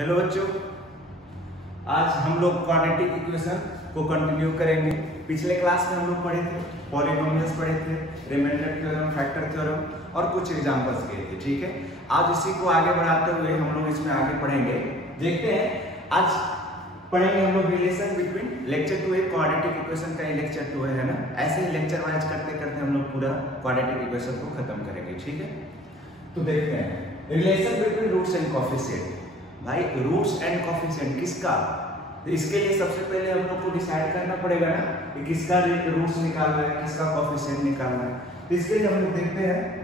Hello बच्चों, आज हम लोग क्वाड्रेटिक इक्वेशन को कंटिन्यू करेंगे। पिछले क्लास में हम लोग पढ़े थे पॉलिनोमियल्स पढ़े थे, रिमाइंडर थ्योरम, फैक्टर थ्योरम और कुछ एग्जांपल्स किए थे। ठीक है, आज इसी को आगे बढ़ाते हुए हम लोग इसमें आगे पढ़ेंगे। देखते हैं, आज पढ़ेंगे हम लोग relation between lecture 2 quadratic equation का। लेक्चर 2 है ना, ऐसे ही लेक्चर वाइज करते करते हम लोग पूरा क्वाड्रेटिक इक्वेशन को खत्म करेंगे। ठीक है, तो देखते हैं relation between roots and coefficient. भाई रूट्स एंड कोएफिशिएंट किसका, तो इसके लिए सबसे पहले हम लोग को डिसाइड करना पड़ेगा ना कि किसका रूट्स निकालना है, किसका कोएफिशिएंट निकालना है। तो इसके लिए हम लोग देखते हैं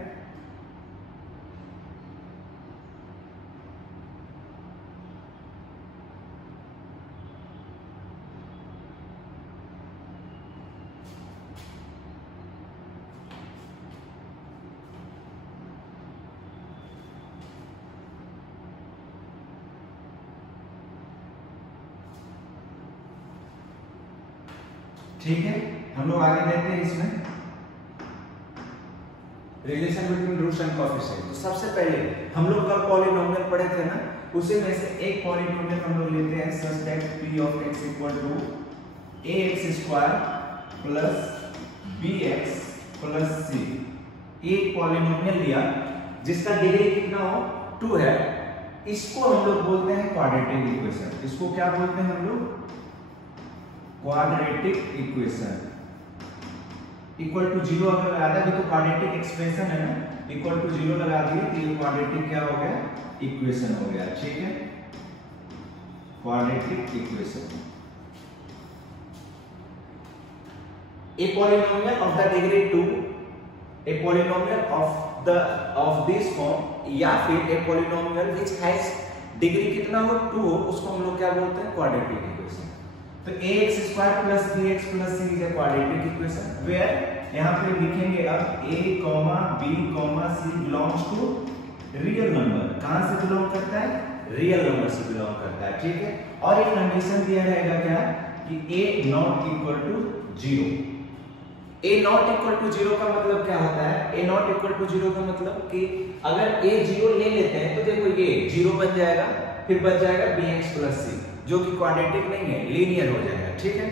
ठीक है, हम लोग आगे देखते हैं इसमें relation between roots and coefficient. तो सबसे पहले हम लोग कल पॉलिनोमियल पढ़े थे ना, उसी में से एक पॉलिनोमियल हम लोग लेते हैं such that p of x equal to ax square plus bx plus c। एक पॉलिनोमियल लिया जिसका डिग्री कितना हो 2 है, इसको हम लोग बोलते हैं क्वाड्रेटिक इक्वेशन। इसको क्या बोलते हैं हम लोग? Quadratic equation. इक्वल टू 0 अगर लगा दिया तो क्वाड्रेटिक एक्सप्रेशन है ना, इक्वल टू 0 लगा दिए तो ये क्वाड्रेटिक क्या हो गया? इक्वेशन हो गया। ठीक है, quadratic equation. A polynomial of the degree 2, a polynomial of this form, या फिर a polynomial which has degree कितना हो 2 हो, उसको हम लोग क्या बोलते हैं? Quadratic equation. तो ax square plus bx plus c is a quadratic equation where यहाँ पे लिखेंगे अब a, b, c belongs to real number। कहाँ से बिलोंग करता है? रियल नंबर से बिलोंग करता है। ठीक है, और एक कंडीशन दिया रहेगा क्या कि a not equal to 0। a not equal to 0 का मतलब क्या होता है? a not equal to 0 का मतलब कि अगर a 0 ले लेते हैं तो देखो ये 0 बन जाएगा, फिर बच जाएगा bx plus c, जो कि क्वाड्रेटिक नहीं है, लीनियर हो जाएगा। ठीक है,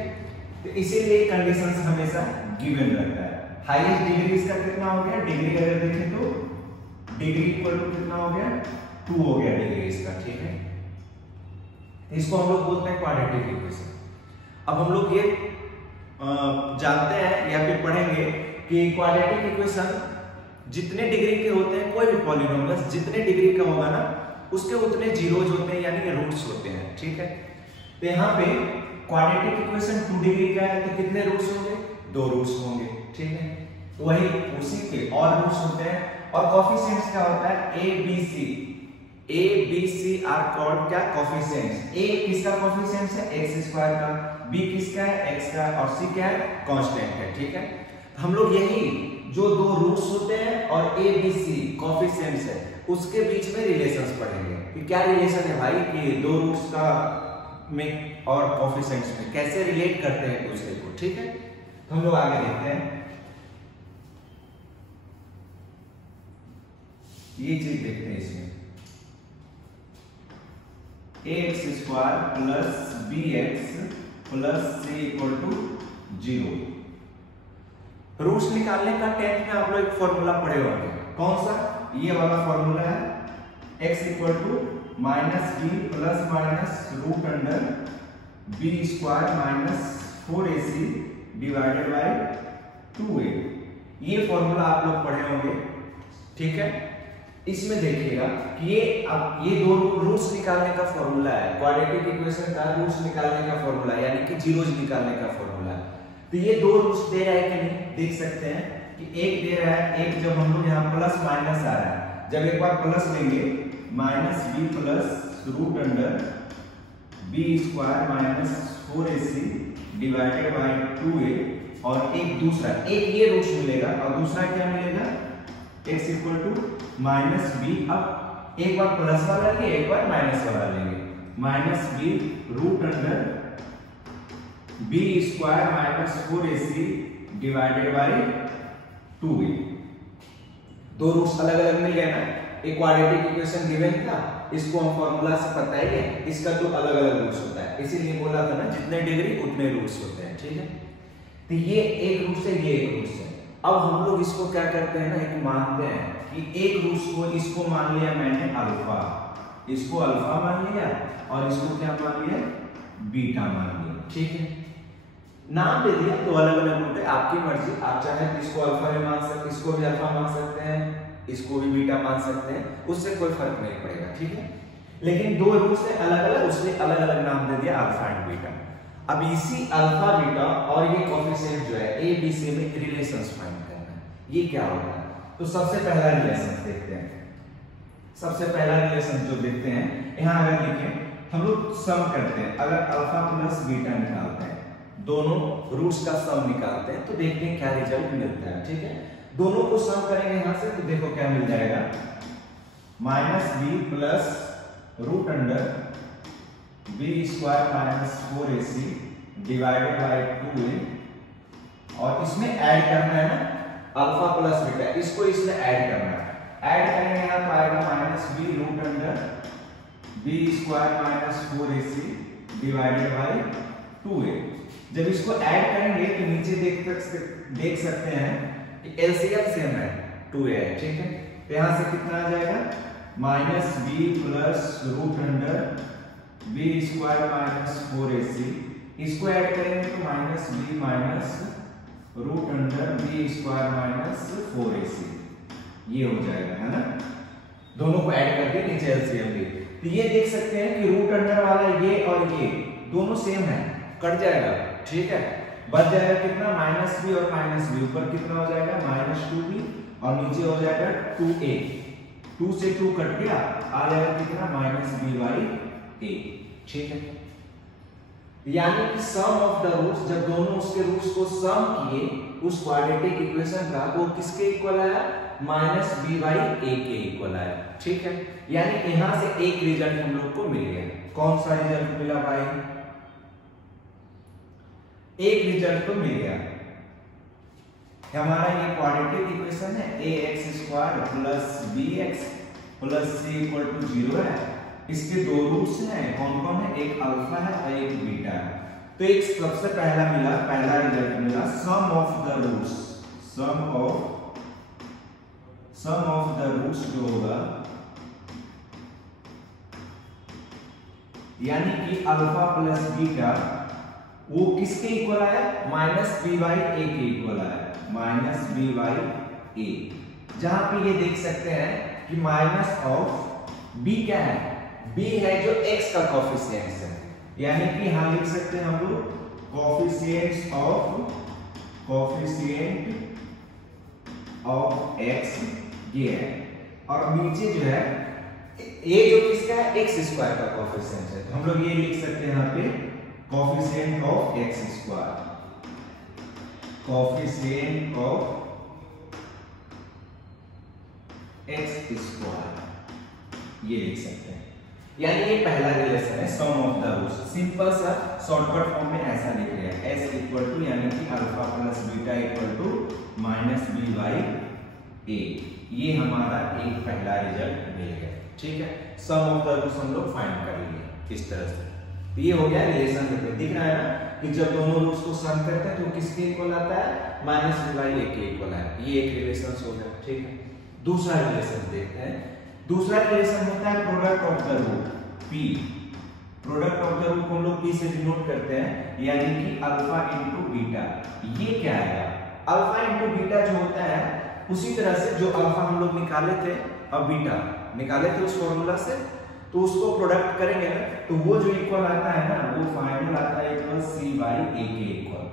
तो इसीलिए कंडीशंस हमेशा गिवन रहता है। हाईएस्ट डिग्री इसका कितना हो गया? डिग्री अगर देखें तो डिग्री इक्वल टू कितना हो गया? 2 हो गया डिग्री इसका। ठीक है, इसको हम लोग बोलते हैं क्वाड्रेटिक इक्वेशन। अब हम लोग ये जानते हैं या फिर पढ़ेंगे कि क्वाड्रेटिक इक्वेशन जितने डिग्री के होते हैं, कोई भी पॉलिनोमियल जितने डिग्री का होगा ना, उसके उतने जीरोज होते हैं, यानी रूट्स होते हैं। ठीक है, तो यहाँ पे क्वाड्रेटिक इक्वेशन 2 डिग्री का है तो कितने रूट्स होंगे? 2 रूट्स होंगे। ठीक है, तो वही उसी के और रूट्स होते हैं। और कोएफिशिएंट्स क्या होता है? a b c are called क्या? कोएफिशिएंट्स। a किसका कोएफिशिएंट्स है? x स्क्वायर का, b किसका है? x का, और c क्या है? कांस्टेंट है। ठीक है, हम लोग यही जो 2 रूट्स होते हैं और a b c कोएफिशिएंट्स है, उसके बीच में रिलेशंस पढ़ेंगे कि क्या रिलेशन है भाई कि 2 रूट्स का में और कोएफिशिएंट्स में कैसे रिलेट करते हैं एक दूसरे को। ठीक है, तो हम लोग आगे देखते हैं, ये चीज देखते हैं इसमें ax square plus bx plus c equal to 0। Roots निकालने का 10th में आप लोग एक फॉर्मूला पढ़े होंगे। कौन सा? ये वाला फॉर्मूला है x equal to minus B plus minus root under B square minus 4ac divided by 2a। ये फॉर्मूला आप लोग पढ़े होंगे। ठीक है, इसमें देखिएगा कि ये 2 रूट्स निकालने का फॉर्मूला है, क्वाड्रेटिक इक्वेशन का रूट्स निकालने का फॉर्मूला, यानी कि जीरोज निकालने का फॉर्मूला है। तो ये 2 रूट्स दे रहा है कि नहीं, देख सकते हैं कि एक दे रहा है, एक जब हम लोग यहाँ प्लस माइनस आ रहा है, जब एक बार प्लस लेंगे minus B plus root under B square minus 4ac divided by 2a, और एक दूसरा, एक ये रूट्स मिलेगा और दूसरा क्या मिलेगा? x equal to minus B. अब एक बार प्लस वाला लेंगे, एक बार माइनस वाला लेंगे, minus B root under B square minus 4ac divided by 2a। 2 roots अलग अलग मिल गए ना, एक क्वाड्रेटिक इक्वेशन गिवन था, इसको हम फॉर्मूला से पता ही है, इसका तो अलग अलग रूट्स होता है, इसीलिए बोला था ना जितने डिग्री उतने रूट्स होते हैं, ठीक है। तो ये एक रूट है, ये एक रूट है। अब हम लोग इसको क्या करते हैं ना, एक मानते हैं कि एक रूट को, इसको मान लिया मैंने अल्फा, इसको अल्फा मान लिया और इसको क्या मान लिया, बीटा मान लिया, ठीक है। नाम दे दिया तो अलग अलग रूट है, आपकी मर्जी, आप चाहे तो इसको अल्फा भी मान सकते, इसको भी अल्फा मान सकते हैं, इसको भी बीटा मान सकते हैं, उससे कोई फर्क नहीं पड़ेगा, ठीक है। लेकिन दो रूट्स है अलग अलग, उसने अलग अलग नाम दे दिया अल्फा एंड बीटा। अब इसी अल्फा बीटा और ये कोएफिशिएंट जो है ए बी सी में रिलेशंस फाइंड करना है, ये क्या होगा। तो सबसे पहला रिलेशन देखते हैं, सबसे पहला रिलेशन जो देखते हैं यहां, अगर लिखें हम लोग सम करते हैं, अगर अल्फा प्लस बीटा निकालते हैं, दोनों रूट्स का सम निकालते हैं, तो देखते हैं क्या रिजल्ट मिलता है, ठीक है। दोनों को सम करेंगे यहां से, तो देखो क्या मिल जाएगा, minus B plus root under B square minus 4ac divided by 2a, और इसमें ऐड करना है ना अल्फा प्लस बीटा, इसको इसमें ऐड करना है, ऐड करेंगे यहां तो आएगा minus B root under B square minus 4ac divided by 2a। जब इसको ऐड करेंगे तो नीचे देख सकते हैं कि एलसीएम सेम है 2a है, ठीक है। तो यहां से कितना आ जाएगा, minus B plus root under B square minus 4ac, इसको ऐड करेंगे तो minus B minus root under B square minus 4ac, ये हो जाएगा, है ना। दोनों को ऐड करके नीचे एलसीएम ले, तो ये देख सकते हैं कि रूट अंडर वाला ये और ये दोनों सेम है, कट जाएगा, ठीक है। बच जाएगा कितना, माइनस बी और माइनस बी, ऊपर कितना हो जाएगा माइनस 2b और नीचे हो जाएगा 2a, 2 से 2 कट गया, आ जाएगा कितना माइनस b बाई a, ठीक है। यानी कि सम ऑफ द रूट्स, जब दोनों उसके रूट्स को सम किए उस क्वाड्रेटिक इक्वेशन का, वो किसके इक्वल आया, माइनस बी बाई ए के इक्वल आया, ठीक है। यानी यहां से एक रिजल्ट हम लोग को मिल गया। कौन सा रिजल्ट मिला भाई, एक रिजल्ट तो मिल गया, हमारा ये क्वाड्रेटिक इक्वेशन है ax square plus bx plus c equal to 0 है, इसके दो रूट्स हैं, कौन कौन है, एक अल्फा है और एक बीटा है। तो एक सबसे पहला मिला, पहला रिजल्ट मिला sum of the roots, sum of the roots जो होगा, यानी कि अल्फा प्लस बीटा वो किसके इक्वल आया, माइनस बी बाई ए के इक्वल आया, माइनस बी बाई ए। जहां पे ये देख सकते हैं कि माइनस ऑफ बी क्या है, बी है जो x का कोएफिशिएंट है, यानी कि यहां लिख सकते हैं हम लोग कोएफिशिएंट ऑफ x ये है, और नीचे जो है ये जो किसका है, x स्क्वायर का कोएफिशिएंट है, तो हम लोग ये लिख सकते हैं यहां पे coefficient of x square, coefficient of x square, ये लिख सकते हैं। यानी ये पहला रिलेशन है sum of the roots, simple सा शॉर्टकट फॉर्म में ऐसा लिख रहे हैं, s इक्वल टू यानी कि alpha plus beta equal to minus b by a, ये हमारा एक पहला रिजल्ट मिल गया, ठीक है। सम ऑफ द रूट्स हम लोग फाइंड कर लिए इस तरह से, ये हो गया रिलेशन। दिख रहा है ना कि जब दोनों रूट्स को सम करते हैं तो किसके इक्वल आता है, माइनस बी बाई ए के इक्वल है, ये एक रिलेशन हो गया, ठीक है। दूसरा रिलेशन देखते हैं, दूसरा रिलेशन होता है product of the root p, product of the root को हम लोग p से डिनोट करते हैं, यानी कि अल्फा इनटू बीटा। ये क्या आएगा, अल्फा इनटू बीटा जो होता है उसी तरह से जो अल्फा हम लोग निकाले थे और बीटा निकाले थे उस फॉर्मूला से, तो उसको प्रोडक्ट करेंगे ना तो वो जो इक्वल आता है ना वो फाइनल आता है इक्वल c बाई a के इक्वल,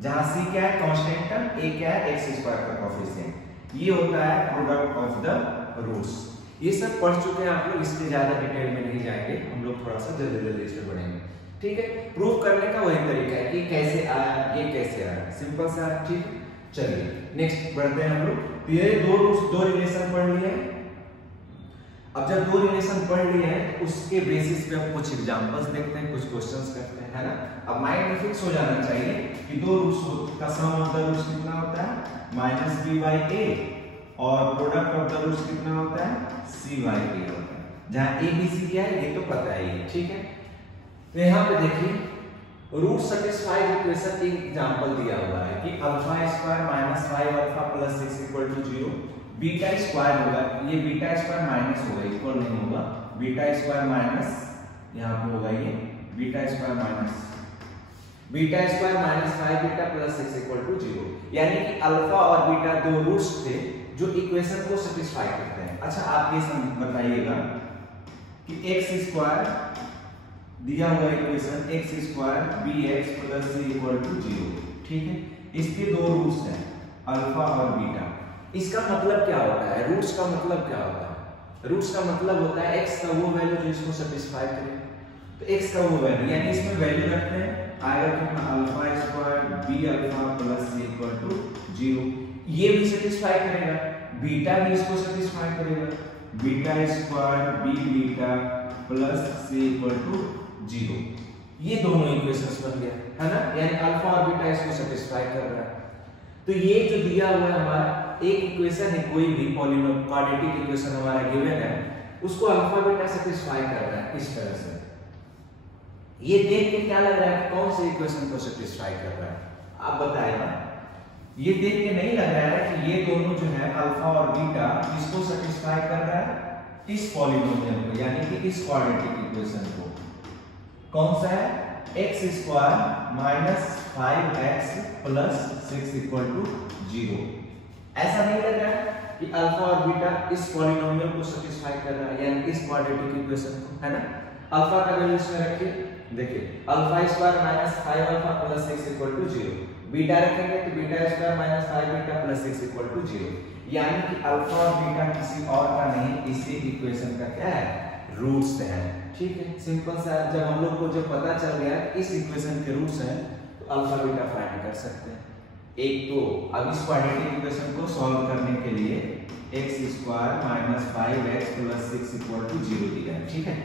जहां c क्या है कांस्टेंट टर्म, a क्या है x स्क्वायर का कोएफिशिएंट, ये होता है प्रोडक्ट ऑफ द रूट्स। ये सब पढ़ चुके हैं आप लोग, इससे ज्यादा डिटेल में नहीं जाएंगे, हम लोग थोड़ा सा जल्दी जल्दी इस पे बढ़ेंगे, ठीक है। प्रूव करने का वही तरीका है कि कैसे आया, ये कैसे आया, सिंपल सा, ठीक है। चलिए नेक्स्ट बढ़ते हैं हम लोग। ये दो रिलेशन पढ़ लिए, अब जब दो रिलेशन पढ़ लिए हैं उसके बेसिस पे हम कुछ एग्जांपल्स देखते हैं, कुछ क्वेश्चंस करते हैं, है ना। अब माइंड में फिक्स हो जाना चाहिए कि दो रूट्स का सम ऑफ द रूट्स कितना होता है, माइनस बी बाई ए और प्रोडक्ट ऑफ द रूट्स कितना होता है cy k होता है, जहां a b c क्या है ये तो पता है, ठीक है। तो यहाँ पे देखिए रूट सेटिस्फाइड इक्वेशन की एग्जांपल दिया हुआ है कि alpha square minus 5 alpha plus 6 equal to 0, beta square होगा, ये बीटा स्क्वायर माइनस होगा, इक्वल नहीं होगा, बीटा स्क्वायर माइनस यहाँ पे होगा ये beta square minus 5 beta plus 6 equal to 0, यानी कि अल्फा और बीटा दो रूट्स थे जो इक्वेशन को सेटिस्फाई करते हैं। अच्छा आप ये बताइएगा कि x स्क्वायर दिया हुआ equation x square bx plus c equal to 0, ठीक है, इसके दो रूट्स हैं अल्फा और बीटा। इसका मतलब क्या होता है, रूट्स का मतलब क्या होता है, रूट्स का मतलब होता है x का वो वैल्यू जो इसको सेटिस्फाई करे, तो x का वो वैल्यू यानी इसमें वैल्यू रखते हैं, आएगा कितना alpha square b alpha plus c equal to 0, ये भी सेटिस्फाई करेगा, बीटा भी इसको सेटिस्फाई करेगा, beta square b beta plus c equal to 0, ये दोनों इक्वेशंस बन गया है ना, यानी अल्फा और बीटा इसको सेटिस्फाई कर रहा है। तो ये जो दिया हुआ है हमारा एक इक्वेशन है, कोई भी पॉलिनोमियल क्वाड्रेटिक इक्वेशन हमारा गिवन है, उसको अल्फा बीटा सेटिस्फाई कर रहा है इस तरह से। ये देख के क्या लग रहा है कि कौन से इक्वेशन को सेटिस्फाई कर रहा है, आप बताएगा। ये देख के नहीं लग रहा है कि ये दोनों जो है अल्फा और बीटा इसको सेटिस्फाई कर रहा है, इस पॉलिनोमियल को, यानी कि इस क्वाड्रेटिक इक्वेशन को। कौन सा है, x square minus 5x plus 6 equal to 0। ऐसा नहीं लग रहा है कि अल्फा और बीटा इस पॉलिनोमियल को सेटिस्फाई कर रहा है, यानी इस क्वाड्रेटिक इक्वेशन को, है ना। अल्फा का वैल्यू इसमें रखिए, देखिए alpha square minus 5 alpha plus 6 equal to 0, beta रखेंगे तो beta square minus 5 beta plus 6 equal to 0, यानी कि अल्फा और बीटा किसी और का नहीं, इसी इक्वेशन का क्या है, रूट्स है, ठीक है। सिंपल सा, जब हम लोग को जो पता चल गया इस इक्वेशन के रूट्स हैं तो अल्फा बीटा फाइंड कर सकते हैं। एक तो अब इस क्वाड्रेटिक इक्वेशन को सॉल्व करने के लिए x square minus 5x plus 6 equal to 0 दिया है, ठीक है।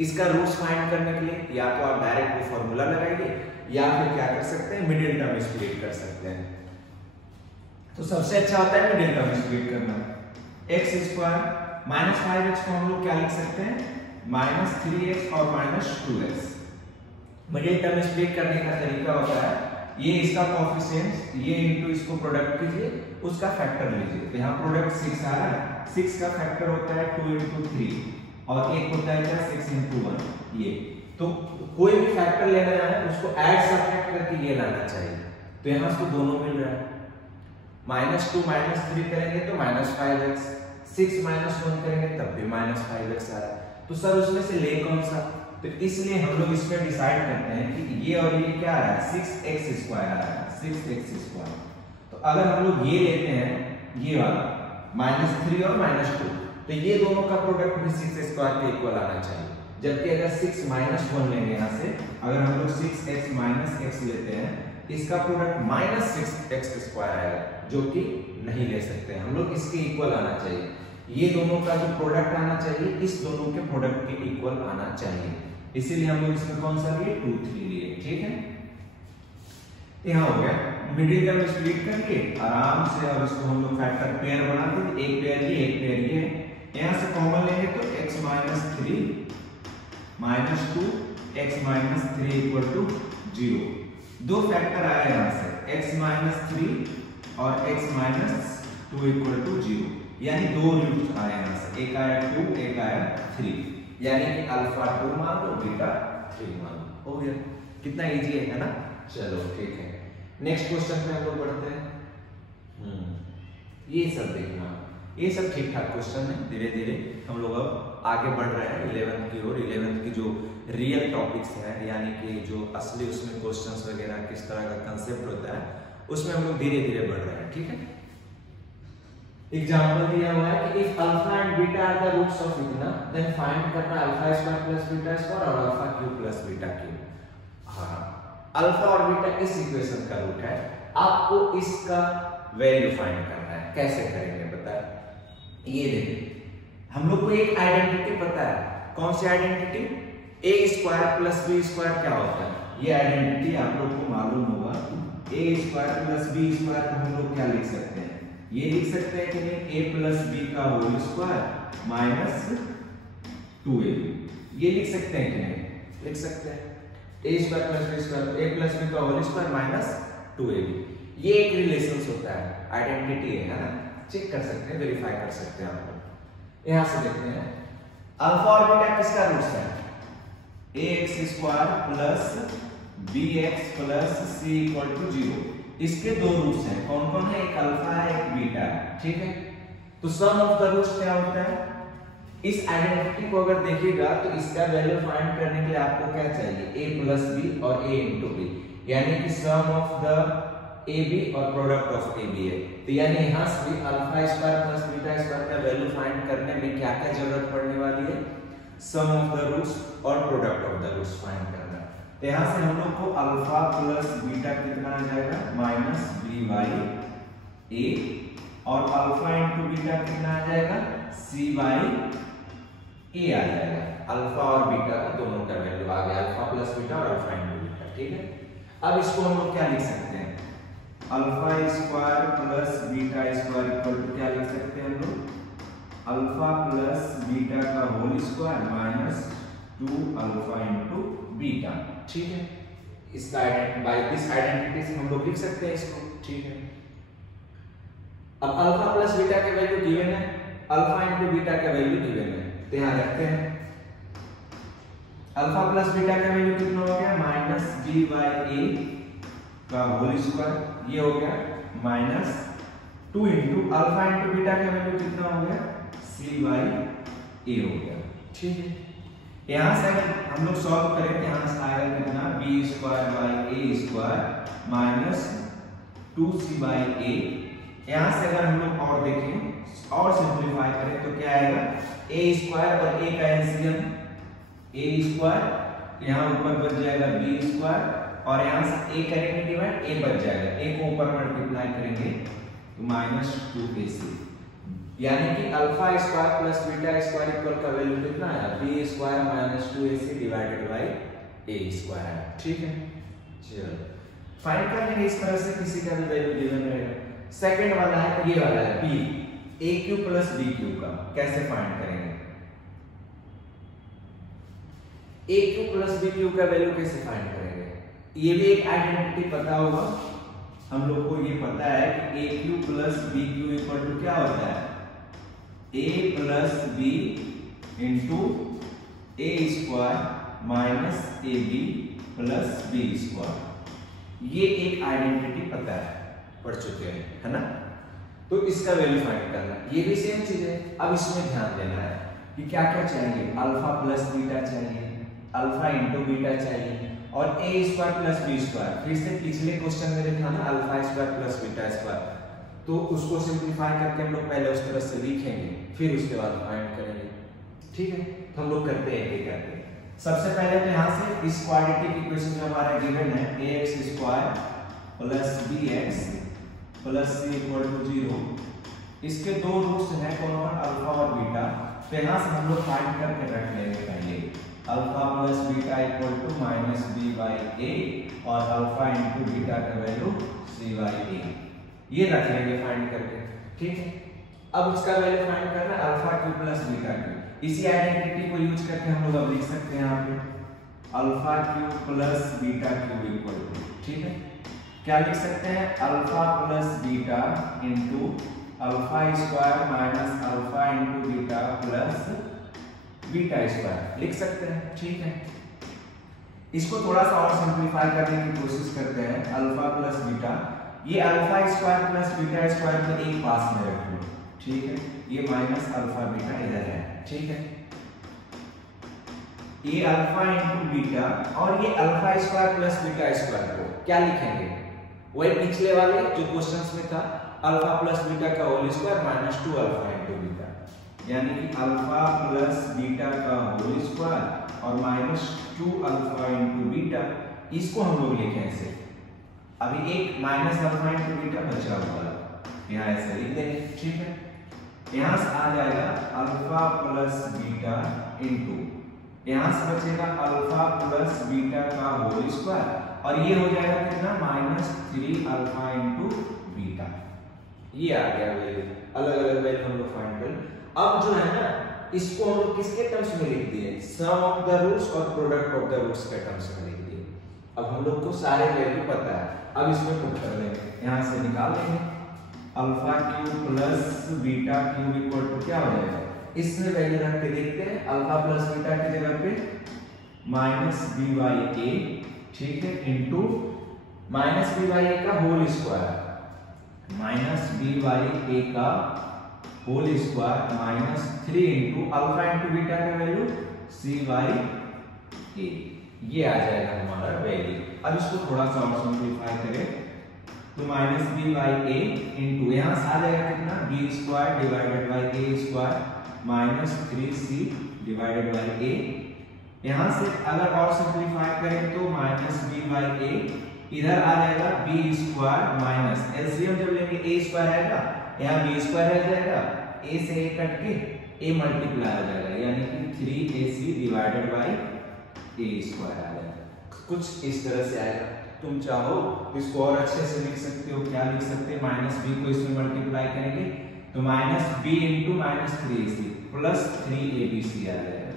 इसका रूट्स फाइंड करने के लिए या तो आप डायरेक्ट वो फॉर्मूला लगाइए या फिर क्या कर सकते हैं, मिडिल टर्म स्प्लिट कर सकते हैं। तो सबसे अच्छा होता है मिडिल टर्म स्प्लिट करना। x स्क्वायर माइनस 5x को हम लोग क्या लिख सकते हैं, माइनस 3x और minus 2x। Middle term split करने का तरीका होता है, ये इसका कोएफिशिएंट, ये इनटू इसको प्रोडक्ट कीजिए, उसका फैक्टर लीजिए। तो यहाँ प्रोडक्ट 6 आ रहा है, 6 का फैक्टर होता है 2 into 3 और एक होता है क्या 6 into 1। ये तो कोई भी फैक्टर लेना है उसको ऐड सब्ट्रैक्ट करके ये लाना चाहिए। तो यहाँ से दोनों मिल रहा है, -2 -3 करेंगे तो -5x, 6 -1 करेंगे तब भी -5x आ रहा है। तो सर उसमें से ले कौन सा, तो इसलिए हम लोग इस पर डिसाइड करते हैं कि ये और ये क्या आ रहा है, 6x स्क्वायर आ रहा है, 6x स्क्वायर। तो अगर हम लोग ये लेते हैं ये वाला -3 और -2, तो ये दोनों का प्रोडक्ट भी 6 स्क्वायर के इक्वल आना चाहिए। जबकि अगर 6 -1 लेंगे यहाँ से, अगर हम लोग 6x - x लेते हैं, इसका प्रोडक्ट -6x स्क्वायर आएगा, जो कि नहीं ले सकते हम लोग, इसके इक्वल आना चाहिए। ये दोनों का जो प्रोडक्ट आना चाहिए इस दोनों के प्रोडक्ट के इक्वल आना चाहिए, इसीलिए हम लोग इसमें कौन सा लिए 2 3 लिए, ठीक है। यहाँ हो गया मिडिल टर्म स्प्लिट करके आराम से, और इसको हम लोग फैक्टर पेयर बना देंगे, एक पेयर ये एक पेयर ये, यहाँ से कॉमन लेंगे तो x - 3 -2 x - 3 इक्वल टू 0। दो फैक्टर आया यहाँ से, x - 3 और x - 2 इक्वल टू 0, यानी दो रूट आए यहाँ से, एक आया 2 एक आया 3, यानी कि अल्फा 2 मान लो बीटा 3 मान लो, हो गया। कितना इजी है ना, चलो ठीक है। नेक्स्ट क्वेश्चन पे हम लोग बढ़ते हैं। ये सब देखना, ये सब ठीक ठाक क्वेश्चन है, धीरे धीरे हम लोग अब आगे बढ़ रहे हैं 11th की ओर। 11th की जो रियल टॉपिक्स हैं, यानी कि जो असली उसमें क्वेश्चंस वगैरह किस तरह का कंसेप्ट होता है, उसमें हम लोग धीरे धीरे बढ़ रहे हैं, ठीक है। एग्जांपल दिया हुआ है कि if alpha and beta are the roots of इतना, देन फाइंड करना alpha square plus beta square और alpha cube plus beta cube. हाँ, अल्फा और बीटा इस इक्वेशन का रूट है, आपको इसका वैल्यू फाइंड करना है। कैसे करेंगे बताएं, ये देखिए हम लोग को एक आइडेंटिटी पता है, कौन सी identity, a square plus b square क्या होता है, ये आइडेंटिटी आप लोग को मालूम होगा। a square plus b square को हम लोग क्या लिख सकते हैं, ये लिख सकते हैं कि नहीं, a प्लस बी का होल स्क्वायर माइनस 2ab, ये लिख सकते हैं कि नहीं? लिख सकते हैं। a square plus b square, a plus b का होल स्क्वायर माइनस 2ab, ये एक रिलेशंस होता है, आइडेंटिटी है ना, चेक कर सकते हैं, वेरीफाई कर सकते हैं आप लोग। यहां से देखते हैं अल्फा और बीटा किसका रूट्स है, ax square plus bx plus c equal to 0, इसके दो रूट्स हैं, कौन कौन है, एक अल्फा है एक बीटा है, ठीक है। तो सम ऑफ द रूट्स क्या होता है, इस आइडेंटिटी को अगर देखिएगा तो इसका वैल्यू फाइंड करने के लिए आपको क्या चाहिए, a प्लस b और a इंटू b, यानी कि सम ऑफ द ab और प्रोडक्ट ऑफ ab है। तो यानी यहाँ से alpha square plus beta square का वैल्यू फाइंड करने में क्या क्या जरूरत पड़ने वाली है, सम ऑफ द रूट्स और product of the roots find करना। तो यहाँ से हम लोग को अल्फा प्लस बीटा कितना आ जाएगा, माइनस बी बाई ए, और अल्फा इंटू बीटा कितना आ जाएगा, सी बाई ए आ जाएगा। अल्फा और बीटा का दोनों का वैल्यू आ गया, अल्फा प्लस बीटा और अल्फा इंटू बीटा, ठीक है। अब इसको हम लोग क्या लिख सकते हैं, alpha square plus beta square equal to क्या लिख सकते हैं हम लोग, अल्फा प्लस बीटा का whole square minus 2 alpha into beta, ठीक है। इसका बाय दिस आइडेंटिटी से हम लोग लिख सकते हैं इसको, ठीक है। अब अल्फा प्लस बीटा का वैल्यू गिवन है, अल्फा इंटू बीटा का वैल्यू गिवन है, तो यहां रखते हैं अल्फा प्लस बीटा का वैल्यू कितना हो गया, माइनस बी बाई ए का होल स्क्वायर, ये हो गया minus 2 into alpha into beta का वैल्यू कितना हो गया, सी बाई ए हो गया, ठीक है। यहां से हम लोग सॉल्व करें तो यहां से आएगा कितना, b square by a square minus 2c by a. यहां से अगर हम लोग और देखें और सिंपलीफाई करें तो क्या आएगा, ए स्क्वायर और ए का एलसीएम ए स्क्वायर, यहां ऊपर बच जाएगा बी स्क्वायर, और यहां से ए करेंगे डिवाइड, ए बच जाएगा, ए को ऊपर मल्टीप्लाई करेंगे तो माइनस 2ac, यानी कि alpha square plus beta square equal का वैल्यू कितना है, B square minus 2ac divided by A square है, ठीक है। चलो फाइंड करेंगे इस तरह से, किसी का भी वैल्यू गिवन रहेगा। सेकंड वाला है, ये वाला है b a cube plus b cube का कैसे फाइंड करेंगे, a cube plus b cube का वैल्यू कैसे फाइंड करेंगे, ये भी एक आइडेंटिटी पता होगा हम लोग को, ये पता है कि a cube plus b cube equal to क्या होता है, a plus b into a square minus ab plus b square, ये एक आइडेंटिटी पता है, पढ़ चुके हैं, है ना। तो इसका वैल्यू फाइंड करना, ये भी सेम चीज है। अब इसमें ध्यान देना है कि क्या क्या चाहिए, अल्फा प्लस बीटा चाहिए, अल्फा इंटू बीटा चाहिए, और ए स्क्वायर प्लस बी स्क्वायर। फिर से पिछले क्वेश्चन में देखा ना, alpha square plus beta square, तो उसको सिंप्लीफाई करके हम लोग पहले उस तरह से लिखेंगे, फिर उसके बाद फाइंड करेंगे, ठीक है। तो हम लोग करते हैं, ये करते हैं। सबसे पहले तो यहाँ से इस क्वाड्रेटिक इक्वेशन जो हमारा गिवन है, ax square plus bx plus c equal to 0, इसके दो रूट्स हैं, कौन कौन, अल्फा और बीटा। तो यहाँ से हम लोग फाइंड करके रख लेंगे पहले, alpha plus beta equal to minus b by a, और अल्फा इंटू बीटा का वैल्यू सी बाई ए, ये रख लेंगे फाइंड करके, ठीक है। अब उसका वैल्यू फाइंड करना है alpha cube plus beta cube, इसी आइडेंटिटी को यूज करके हम लोग अब लिख सकते हैं यहाँ पे alpha cube plus beta cube equal to, ठीक है। क्या लिख सकते हैं, alpha plus beta into alpha square minus alpha into beta plus beta square लिख सकते हैं, ठीक है। इसको थोड़ा सा और सिंप्लीफाई करने की कोशिश करते हैं, अल्फा प्लस बीटा, ये alpha square plus beta square को एक पास में रख लो, ठीक है। ये माइनस अल्फा बीटा इधर है, ठीक है। ये अल्फा इंटू बीटा, और ये alpha square plus beta square को क्या लिखेंगे, वही पिछले वाले जो क्वेश्चंस में था, अल्फा प्लस बीटा का whole square minus 2 alpha into beta, यानी कि अल्फा प्लस बीटा का होल स्क्वायर और माइनस 2 अल्फा इंटू बीटा, इसको हम लोग लिखें ऐसे। अभी एक माइनस अल्फा इंटू बीटा बचा हुआ है, यहाँ ऐसे लिख देंगे, ठीक है। यहाँ से आ जाएगा अल्फा प्लस बीटा इंटू, यहाँ से बचेगा अल्फा प्लस बीटा का होल स्क्वायर, और ये हो जाएगा कितना, माइनस 3 अल्फा इंटू बीटा, ये आ गया वैल्यू, अलग अलग वैल्यू हम लोग फाइंड कर। अब जो है ना इसको हम लोग किसके टर्म्स में लिख दिए, सम ऑफ द रूट्स और प्रोडक्ट ऑफ द रूट्स के टर्म्स में लिख दिए। अब हम लोग को सारे वैल्यू पता है, अब इसमें पुट कर लेंगे, यहाँ से निकाल लेंगे alpha cube plus beta cube equal to क्या हो जाएगा, इसमें वैल्यू रख के देखते हैं, अल्फा प्लस बीटा की जगह पे माइनस बी बाई ए, ठीक है, into minus b by a का whole square, minus b by a का whole square minus 3 into alpha into beta का वैल्यू सी बाई ए, ये आ जाएगा हमारा वैल्यू। अब इसको थोड़ा सा और सिंपलीफाई करें तो minus b by a into यहाँ से आ जाएगा कितना, b square divided by a square minus 3c divided by a. यहाँ से अगर और सिंपलीफाई करें तो माइनस बी बाई ए, इधर आ जाएगा बी स्क्वायर माइनस एलसीएम जब लेंगे ए स्क्वायर आएगा, यहाँ बी स्क्वायर रह जाएगा, ए से ए कट के ए मल्टीप्लाई हो जाएगा, यानी कि 3ac divided by a square आ जाएगा। कुछ इस तरह से आएगा। तुम चाहो इसको और अच्छे से लिख सकते हो, क्या लिख सकते हैं, माइनस बी को इसमें मल्टीप्लाई करेंगे तो minus B into minus 3ac plus 3abc आ जाएगा,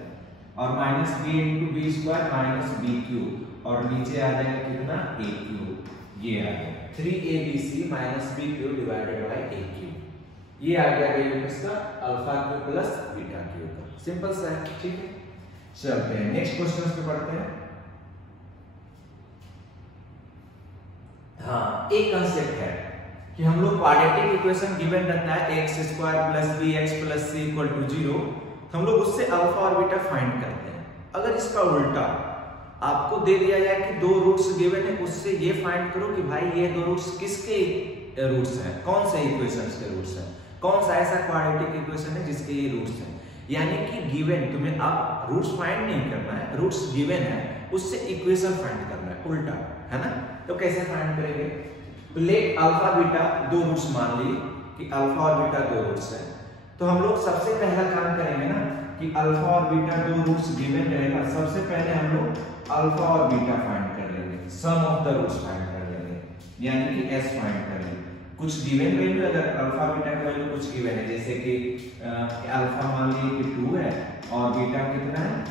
और minus B into B square minus B cube, और नीचे आ जाएगा कितना, ए क्यूब, ये आ गया 3abc minus B cube divided by A cube. ये आ गया वैल्यू किसका, alpha cube plus beta cube का। सिंपल सा है, ठीक है। चलते हैं नेक्स्ट क्वेश्चन पे पढ़ते हैं। हाँ, एक कंसेप्ट है कि हम लोग क्वाड्रेटिक इक्वेशन गिवन रहता है X square plus B X plus C equal to 0, हम लोग उससे अल्फा और बीटा फाइंड करते हैं। अगर इसका उल्टा आपको दे दिया जाए कि दो रूट्स गिवन है, उससे ये फाइंड करो कि भाई ये दो रूट्स किसके रूट्स हैं, कौन से इक्वेशंस के रूट्स हैं, कौन सा ऐसा क्वाड्रेटिक इक्वेशन है जिसके ये रूट्स हैं। यानी कि गिवन, तुम्हें अब रूट्स फाइंड नहीं करना है, रूट्स गिवन है उससे इक्वेशन फाइंड करना है, उल्टा, है ना। तो कैसे फाइंड करेंगे, तो लेट अल्फा बीटा दो रूट्स मान ली कि अल्फा और बीटा दो रूट्स है, तो हम लोग सबसे पहला काम करेंगे ना कि अल्फा और बीटा दो रूट्स गिवन रहेगा, सबसे पहले हम लोग अल्फा और बीटा फाइंड कर लेंगे, सम ऑफ द रूट्स फाइंड कर लेंगे, यानी कि एस फाइंड कर लेंगे। कुछ गिवन वैल्यू, अगर अल्फा बीटा का वैल्यू कुछ गिवन है, जैसे कि अल्फा मान लीजिए कि 2 है और बीटा कितना है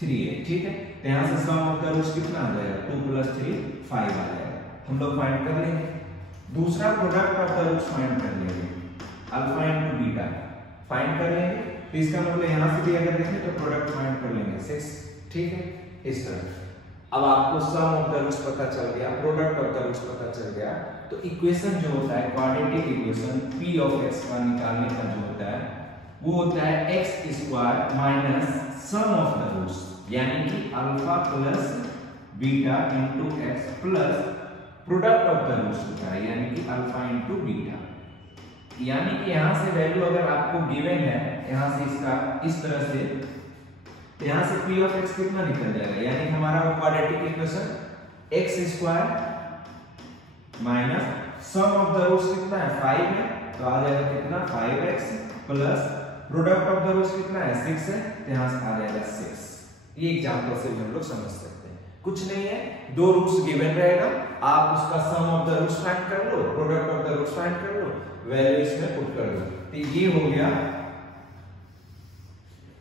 3 है, ठीक है, तो यहाँ से सम ऑफ द रूट्स कितना आ जाएगा, 2 + 3 5 आ जाएगा, हम लोग फाइंड कर लेंगे। दूसरा product of the roots find कर लेंगे, अल्फा इंटू बीटा फाइंड कर लेंगे, तो इसका मतलब यहाँ से भी अगर देखें तो प्रोडक्ट फाइंड कर लेंगे 6, ठीक है, इस तरह। अब आपको सम ऑफ द रूट्स पता चल गया, प्रोडक्ट ऑफ द रूट्स पता चल गया, तो इक्वेशन जो होता है quadratic equation p of x का निकालने का जो होता है वो होता है x square minus sum of the roots, यानी कि alpha plus beta into x plus product of the roots होता है, यानी कि अल्फा इंटू बीटा। यानी कि यहाँ से वैल्यू अगर आपको गिवन है, यहाँ से इसका इस तरह से, यहाँ से p ऑफ x कितना निकल जाएगा, यानी कि हमारा वो quadratic equation x square minus sum of the roots कितना है 5 है, तो आ जाएगा कितना 5x plus product of the roots कितना है 6 है, तो यहाँ से आ जाएगा 6। ये एग्जांपल से भी हम लोग समझ सकते हैं, कुछ नहीं है, दो रूट्स गिवन रहेगा, आप उसका sum of the roots find कर लो, product of the roots find कर लो, वैल्यू इसमें पुट कर दो, तो ये हो गया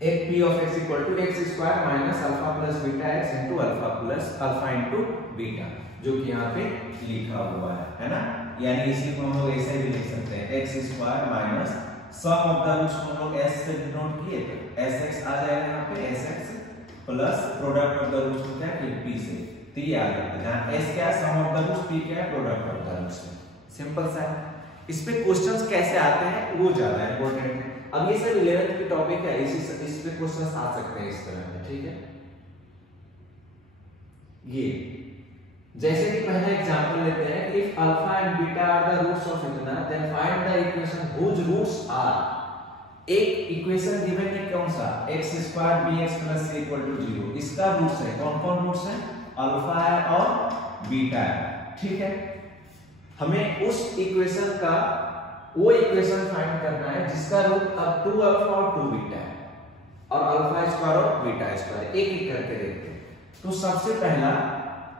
एक p of x equal to x square minus alpha plus beta x into alpha plus alpha into beta, जो कि यहाँ पे लिखा हुआ है ना। यानी इसी को हम लोग ऐसे भी लिख सकते हैं x square minus sum of the roots को हम लोग s से डिनोट किए थे, sx आ जाएगा यहाँ पे sx plus product of the roots होता है कि p से, तो ये आ जाता है, जहाँ s क्या है sum of the roots, p क्या है product of the roots. Simple सा है। इस पे क्वेश्चंस कैसे आते हैं वो ज्यादा इंपॉर्टेंट है। अब ये सब 11th की टॉपिक है, इस पे क्वेश्चंस आ सकते हैं इस तरह में, ठीक है। ये जैसे कि पहला एग्जांपल लेते हैं, if alpha and beta are the roots of इतना, then find the equation whose roots are. एक इक्वेशन गिवन है कौन सा, x square bx plus c equal to 0, इसका रूट्स है, कौन कौन रूट्स है, अल्फा है और बीटा है, ठीक है। हमें उस इक्वेशन का वो इक्वेशन फाइंड करना है जिसका रूट 2 अल्फा और 2 बीटा है, और अल्फा स्क्वायर और बीटा स्क्वायर, एक एक करके देखते हैं। तो सबसे पहला,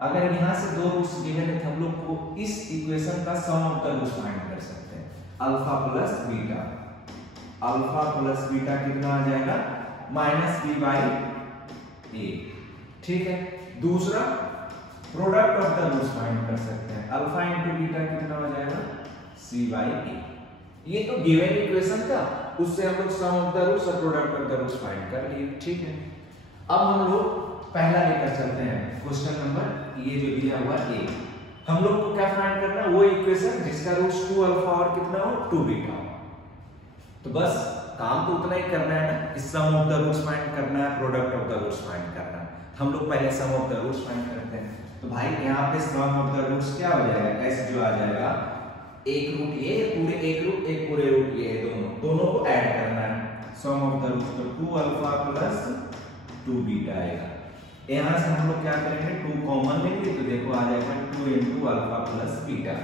अगर यहाँ से दो रूट्स गिवन है, हम लोग को इस इक्वेशन का सम ऑफ द रूट्स फाइंड कर सकते हैं। Alpha plus beta, alpha plus beta कितना आ जाएगा माइनस बी बाई ए। ठीक है, दूसरा product of the roots find कर सकते हैं, अल्फा इंटू बीटा कितना हो जाएगा सी बाई ए। ये तो गिवन इक्वेशन था, उससे हम लोग सम ऑफ द रूट्स और product of the roots find कर लिए। ठीक है, अब हम लोग पहला लेकर चलते हैं क्वेश्चन नंबर ये जो दिया हुआ ए। हम लोग को क्या फाइंड करना है, वो इक्वेशन जिसका रूट्स 2 अल्फा और कितना हो 2 बीटा हो। तो बस काम तो उतना ही करना है ना, कि sum of the roots find करना है, product of the roots find करना है। हम लोग पहले sum of the roots find करते हैं। तो भाई यहाँ पे सम ऑफ द रूट्स क्या हो जाएगा, ऐसे जो आ जाएगा एक रूट ये पूरे एक रूट एक पूरे रूट ये दोनों को ऐड करना है। सम ऑफ द रूट्स तो 2 अल्फा प्लस 2 बीटा आएगा। यहाँ से हम लोग क्या करेंगे 2 कॉमन लेंगे, तो देखो आ जाएगा 2 इंटू अल्फा प्लस बीटा।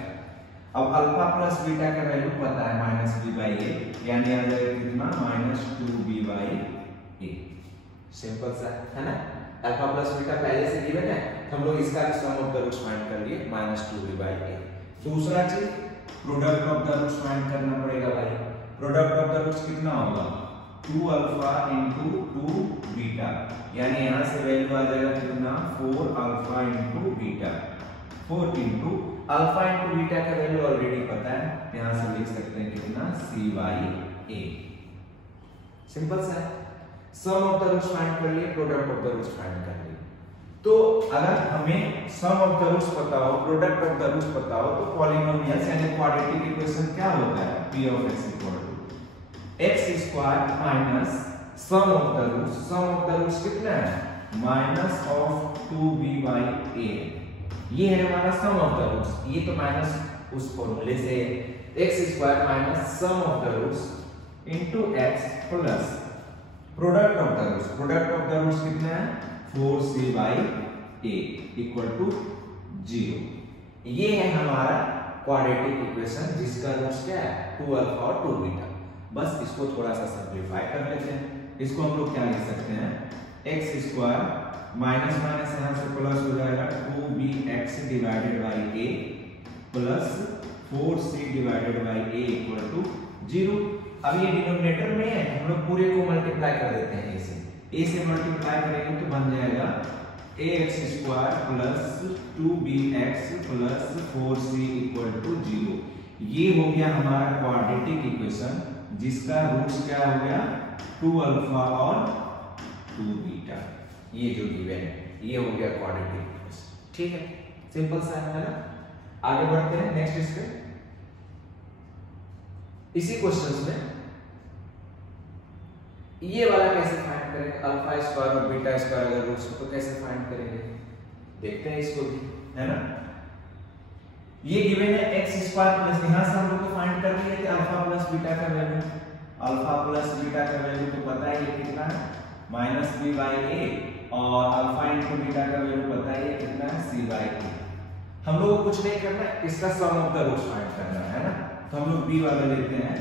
अब अल्फा प्लस बीटा का वैल्यू पता है माइनस बी बाई ए, यानी आ जाएगा कितना minus 2b by A. Simple सा है ना, अल्फा प्लस बीटा पहले से गिवन है, हम लोग इसका भी sum of the roots find कर लिए माइनस 2b बाई ए। दूसरा चीज product of the roots find करना पड़ेगा भाई। प्रोडक्ट ऑफ द रूट्स कितना होगा 2 अल्फा इंटू 2 बीटा, यानी यहाँ से वैल्यू आ जाएगा कितना 4 alpha into beta. 4 into alpha into beta का वैल्यू ऑलरेडी पता है, यहाँ से लिख सकते हैं कितना सी बाई ए। सिंपल सा है, sum of the roots find कर लिए, product of the roots find कर लिए। तो अगर हमें सम ऑफ द रूट्स पता हो, प्रोडक्ट ऑफ द रूट्स पता हो, तो पॉलिनोमियल्स यानी क्वाड्रेटिक इक्वेशन क्या होता है p of x equal to x square minus sum of the roots. Sum of the roots कितना है minus of 2b by a। ये है हमारा सम ऑफ द रूट्स, ये तो माइनस उस फॉर्मूले से x square minus sum of the roots into x plus product of the roots. Product of the roots कितना है 4c by a equal to 0। ये है हमारा क्वाड्रेटिक इक्वेशन जिसका रूट्स क्या है 2 अल्फा और 2 बीटा। बस इसको थोड़ा सा सिंपलीफाई कर लेते हैं। इसको हम लोग क्या लिख सकते हैं x स्क्वायर माइनस माइनस यहाँ से प्लस हो जाएगा 2bx divided by a plus 4c divided by a equal to 0। अब ये डिनोमिनेटर में है, हम लोग पूरे को मल्टीप्लाई कर देते हैं a से मल्टीप्लाई करेंगे तो बन जाएगा ax square plus 2bx plus 4c equal to 0। ये हो गया हमारा क्वाड्रेटिक इक्वेशन जिसका रूट्स क्या हो गया 2 अल्फा और 2 बीटा। ये जो गिवन है ये हो गया क्वाड्रेटिक इक्वेशन। ठीक है, सिंपल सा है ना। आगे बढ़ते हैं नेक्स्ट इस पे। इसी क्वेश्चंस में ये वाला कैसे फाइंड करेंगे, अल्फा स्क्वायर और बीटा स्क्वायर अगर रूट्स हो तो कैसे फाइंड करेंगे, देखते हैं इसको भी, है ना। ये गिवन है x स्क्वायर प्लस, यहां से हम लोग को फाइंड कर लिया कि अल्फा प्लस बीटा का वैल्यू, अल्फा प्लस बीटा का वैल्यू तो पता है ये कितना है माइनस बी बाई ए, और अल्फा इंटू बीटा का वैल्यू पता है ये कितना है सी बाई ए। हम लोग को कुछ नहीं करना है, इसका सम ऑफ द रूट्स फाइंड करना है ना। तो हम लोग बी वाला लेते हैं,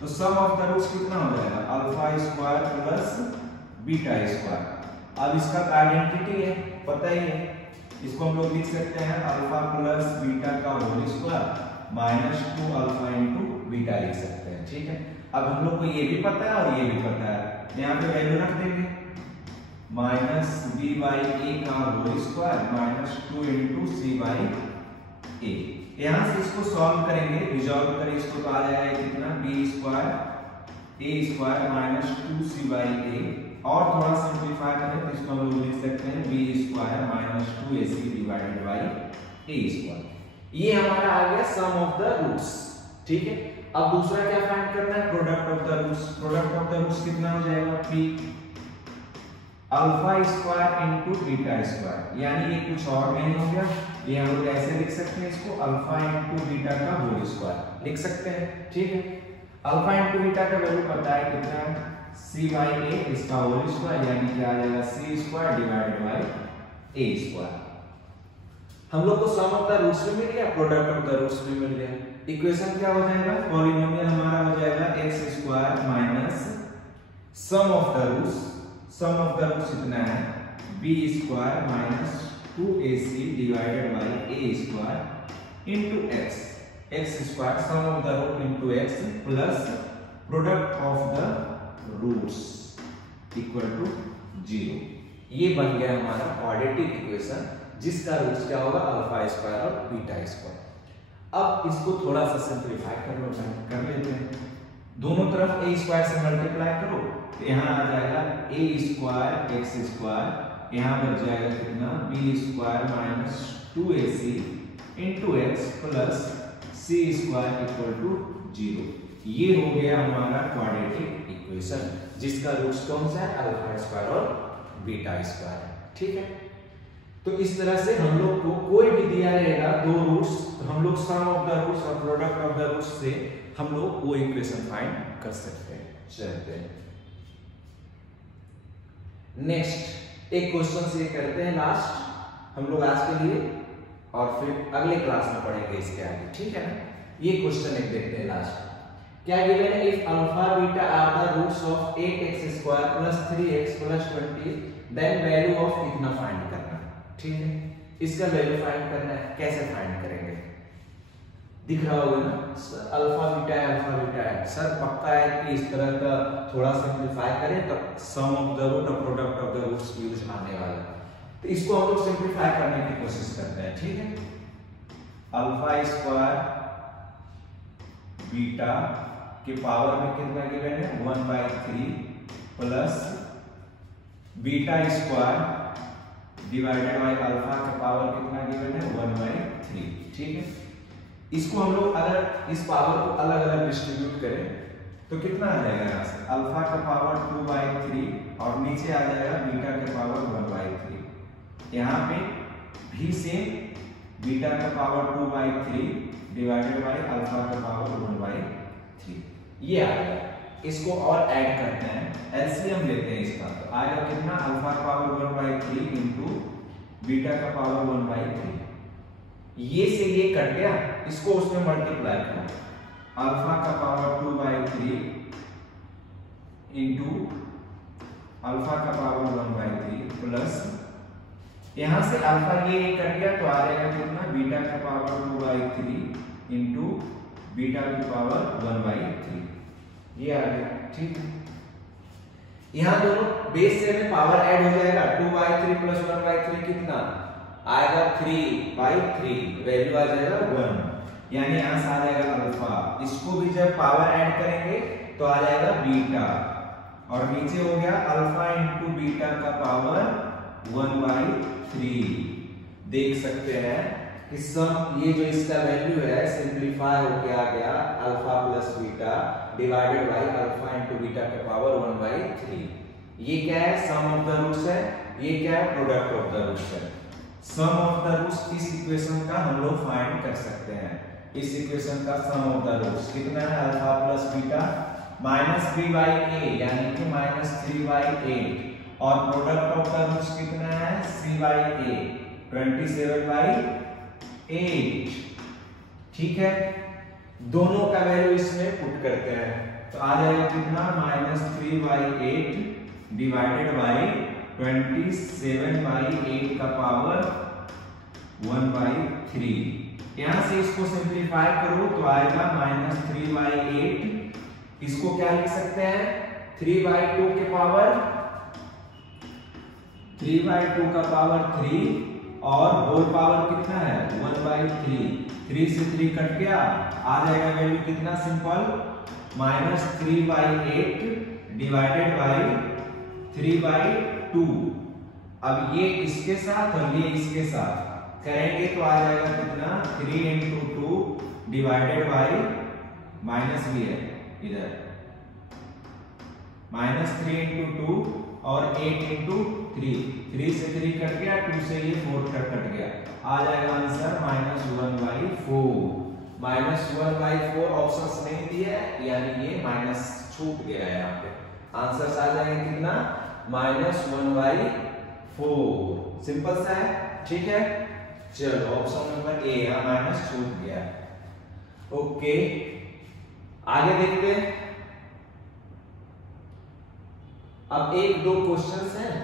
तो सम ऑफ द रूट्स कितना हो जाएगा alpha square plus beta square. अब इसका आइडेंटिटी है पता ही है, इसको हम लोग लिख सकते हैं अल्फा प्लस बीटा का whole square minus 2 alpha into beta लिख सकते हैं। ठीक है, अब हम लोग को ये भी पता है और ये भी पता है, यहाँ पे वैल्यू रख देंगे माइनस बी बाई ए का whole square minus 2 into c by a. यहाँ से इसको सॉल्व करेंगे, रिजॉल्व करें इसको तो आ जाएगा कितना b square a square minus 2c by a, और थोड़ा सिंपलीफाई करें तो इसको हम लोग लिख सकते हैं b square minus 2ac divided by a square. ये हमारा आ गया सम ऑफ द रूट्स। ठीक है, अब दूसरा क्या फाइंड करना है product of the roots. Product of the roots कितना हो जाएगा p alpha square into beta square, यानी ये कुछ और नहीं हो गया, ये हम लोग ऐसे लिख सकते हैं इसको अल्फा इंटू बीटा का होल स्क्वायर लिख सकते हैं। ठीक है, अल्फा इंटू बीटा का वैल्यू पता है कितना है सी बाई ए, इसका होल स्क्वायर यानी क्या आ जाएगा c square divided by a square. हम लोग को सम ऑफ द रूट्स भी मिल गया, प्रोडक्ट ऑफ द रूट्स भी मिल गया। इक्वेशन क्या हो जाएगा पॉलिनोमियल हमारा हो जाएगा x square minus sum of the roots, sum of the roots कितना है B square minus 2ac divided by a square into x. X square sum of the root into x plus product of the roots equal to 0। ये बन गया हमारा quadratic equation जिसका roots क्या होगा alpha square और बीटा स्क्वायर। अब इसको थोड़ा सा सिंपलीफाई कर लेते हैं। दोनों तरफ a स्क्वायर से मल्टीप्लाई करो तो यहाँ आ जाएगा a स्क्वायर एक्स स्क्वायर, यहाँ बच जाएगा कितना b square minus 2ac into x plus c square equal to 0। ये हो गया हमारा क्वाड्रेटिक इक्वेशन जिसका रूट्स कौन सा है अल्फा स्क्वायर और बीटा स्क्वायर। ठीक है, तो इस तरह से हम लोग को कोई भी दिया रहेगा दो रूट्स तो हम लोग सम ऑफ द रूट्स और प्रोडक्ट ऑफ द रूट्स से हम लोग वो इक्वेशन फाइंड कर सकते हैं। चलते हैं नेक्स्ट एक क्वेश्चन से करते हैं लास्ट हम लोग आज के लिए और फिर अगले क्लास में पढ़ेंगे इसके आगे। ठीक है ना, ये क्वेश्चन एक देखते हैं लास्ट। क्या गिवन है if alpha beta are the roots of 8x square plus 3x plus 20 then value of कितना फाइंड करना। ठीक है, इसका वैल्यू फाइंड करना है। कैसे फाइंड करेंगे दिख रहा होगा ना, अल्फा बीटा है सर पक्का है कि इस तरह का थोड़ा सिंपलीफाई करें तो सम ऑफ द रूट और product of the roots use आने वाला है। तो इसको हम लोग सिंपलीफाई करने की कोशिश करते हैं। ठीक है, अल्फा स्क्वायर बीटा के पावर में कितना गिवन है 1/3 plus beta square divided by alpha का पावर कितना गिवन है 1/3। ठीक है, इसको हम लोग अगर इस पावर को अलग अलग डिस्ट्रीब्यूट करें तो कितना आ जाएगा यहाँ से अल्फा का पावर 2/3 और नीचे आ जाएगा बीटा का पावर 1/3। यहाँ पे भी सेम बीटा का पावर 2/3 डिवाइडेड बाय अल्फा का पावर 1/3 ये आ गया। इसको और ऐड करते हैं, एलसीएम लेते हैं इसका तो आएगा कितना अल्फा का पावर 1/3 इंटू बीटा का पावर 1/3। ये से ये कट गया, इसको उसमें मल्टीप्लाई करो अल्फा का पावर 2/3 इंटू अल्फा का पावर 1/3 प्लस यहां से अल्फा ये कट गया तो आ जाएगा कितना बीटा का पावर 2/3 इंटू बीटा की पावर 1/3 ये आ गया। ठीक है, यहां दोनों बेस से में पावर ऐड हो जाएगा 2/3 प्लस 1/3 कितना आएगा 3/3 वैल्यू आ जाएगा 1 यानी यहां से आ जाएगा अल्फा। इसको भी जब पावर ऐड करेंगे तो आ जाएगा बीटा और नीचे हो गया अल्फा इंटू बीटा का पावर 1/3। देख सकते हैं कि सम ये जो इसका वैल्यू है सिंपलीफाई होके आ गया alpha plus beta divided by alpha into beta का पावर 1/3। ये क्या है सम ऑफ द रूट्स है, ये क्या है प्रोडक्ट ऑफ द रूट्स है। सम ऑफ द रूट्स इस इक्वेशन का हम लोग फाइंड कर सकते हैं। इस इक्वेशन का सम ऑफ द रूट्स कितना है अल्फा प्लस बीटा -3/8 यानी कि -3/8 और प्रोडक्ट ऑफ द रूट्स कितना है c/8 27/8। ठीक है, दोनों का वैल्यू इसमें पुट करते हैं तो आ जाएगा कितना -3/8 डिवाइडेड बाय 27/8 का पावर 1/3। यहां से इसको सिंपलीफाई करो तो आएगा -3/8। इसको क्या लिख सकते हैं 3/2 के पावर 3/2 का पावर 3 और होल पावर कितना है 1/3। 3 से 3 कट गया आ जाएगा वैल्यू कितना सिंपल -3/8 डिवाइडेड बाय 3/2। अब ये इसके साथ और ये इसके साथ करेंगे तो आ जाएगा कितना 3 × 2 डिवाइडेड बाय माइनस भी है इधर -3 × 2 और 8 × 3। 3 से 3 कट गया 2 से ये 4 कट गया आ जाएगा आंसर -1/4 ऑप्शंस नहीं दिया यानी ये माइनस छूट गया है। यहाँ पे आंसर आ जाएगा कितना -1/4। सिंपल सा है। ठीक है, चलो ऑप्शन नंबर ए यहाँ माइनस छूट गया। ओके आगे देखते हैं। अब 1-2 क्वेश्चंस हैं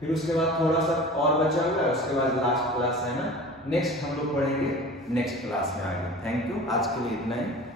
फिर उसके बाद थोड़ा सा और बचा हुआ है उसके बाद लास्ट क्लास है ना। नेक्स्ट हम लोग पढ़ेंगे नेक्स्ट क्लास में आएगा। थैंक यू, आज के लिए इतना ही।